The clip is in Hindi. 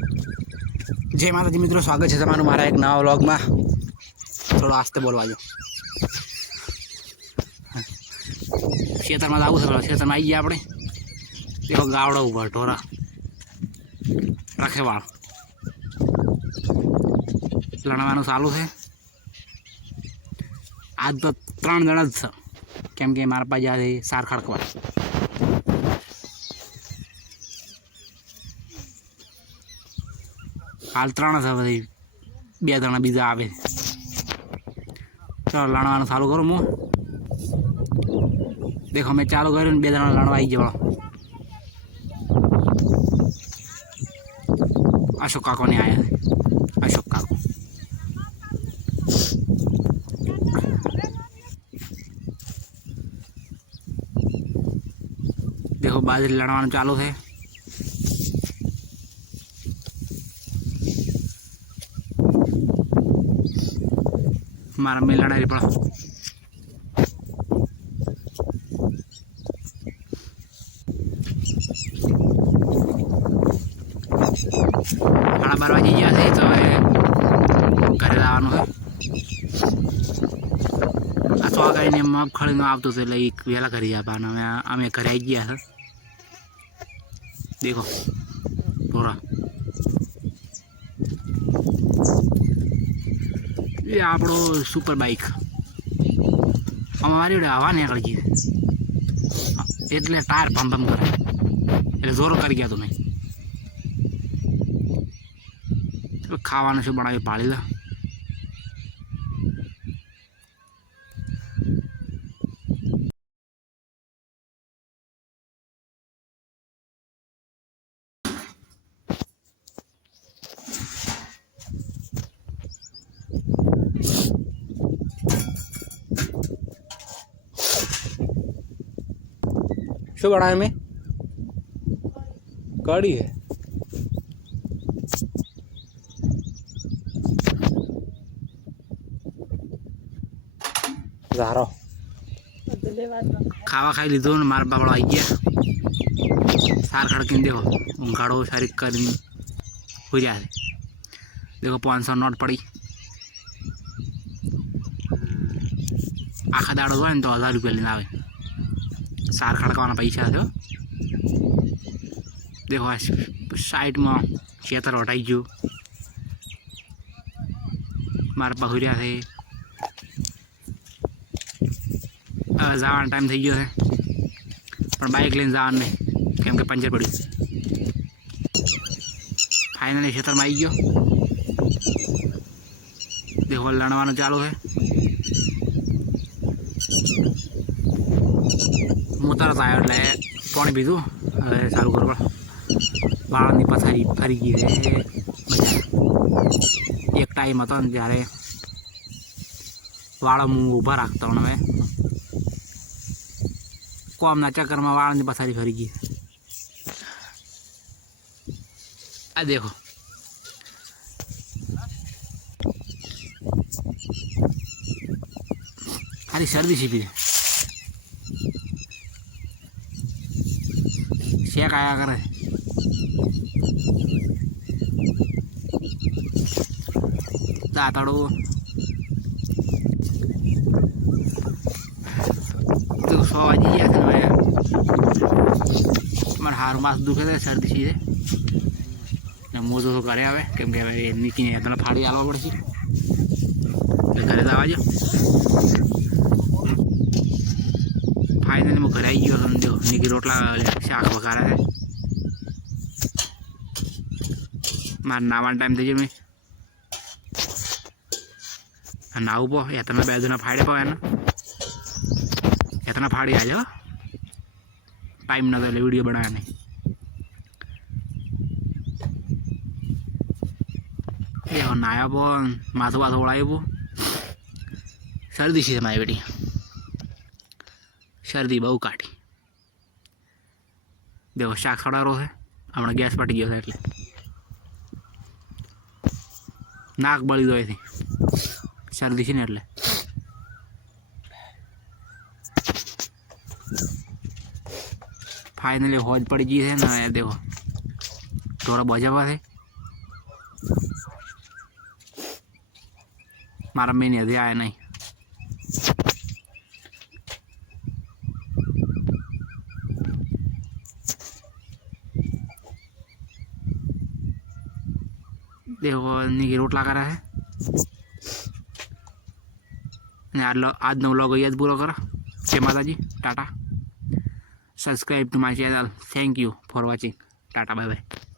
जय माता दी मित्रों, स्वागत है तमाરું મારા એક નવા વ્લોગમાં। થોડો આસ્તે બોલવા જો। ખેતરમાં આવું છે, ખેતરમાં આવી ગયા આપણે। એવો ગાવડો ઉભા ઢોરા રખેવાળ લણવાનું ચાલુ છે। આજ તો 3 જણા જ છે, કેમ કે મારા પાસે આજે સાર ખડકવા हाल 3 है भाई, 2 जणा बीजा आवे। चलो लणवा चालू करूँ मु। देखो मैं चालू करूँ, 2 जणा लणवा आई जाओ। अशोक काको ने आया, अशोक काको देखो बाजरी लड़वा चालू है। मारा में लड़ाई पड़ा साढ़ा 12 वागे गया थे तो घरे जवान है। तो आ गई खड़ी में आवत तो वेला कर अमे घरे आई गया है। देखो पूरा ये आपड़ो सुपर बाइक अमारी हवा निकल गई एटले टायर पम पम करे એટલે જોરો કરી ગયા તમે। ખાવાનું શું બનાવી પાળી લા। शू बनाया में कड़ी है। खावा खाई लीधो ने मार बाबड़ो आई गया। सार खड़कीने देखो गाड़ो सारी कर हो जाए। देखो 500 नोट पड़ी। आखा दाड़ो हो तो 1000 रुपया लेना आवे। सार खड़कवाना पैसा थो। देखो साइड में खेतर हटाई गयो मार बहुरिया थे। जवान टाइम थी गयो है पर बाइक लઈને जवान नहीं, केम के पंचर पड़ी। फाइनली खेतर में आई गयो। देखो लड़वानो चालू है। मोतर आया એટલે પાણી પીધું, હવે ચાલુ કરો। વાળની પથારી ફરી ગઈ છે। એક ટાઈમ હતો ને જ્યારે વાળ હું ઊભા રાખતો ને હવે કોમના ચક્કરમાં વાળની પથારી ફરી ગઈ। આ देखो खाली सर्दी छिपी शेक आया करे। दातड़ो तो 100 वाजी गया थे मैं हार मास दुखे थे सर्दी सीधे मोजो तो करे आवे केम के नीची ने तने फाड़ी आलवा पड़े घरे जवा जो। फाइनली मैं घरे आई गयो समझो। निकी रोटला शाक वगारा है। मार नावा टाइम थी गयो। मैं नाव पो इतना 2 जणा फाड़े पावे ना इतना फाड़ी आ जाओ। टाइम ना तो वीडियो बनाया नहीं। देखो नाया पो माथो वाथो उड़ाए पो सर्दी सी मारी बेटी शर्दी बहु काटी। देखो शाक खड़ारो है हमने गैस पटी गयो એટલે नाक बળી ગઈ છે શરદી છે ને એટલે। फाइनली होज पड़ गई है ना। देखो थोड़ा बजा हुआ है मारा महीने हजे आया नहीं। देखो नी रोटला करा है। आज नो व्लॉग याद पूरा करा। जय माता जी, tata. Subscribe to my channel. Thank you for watching. Tata bye bye.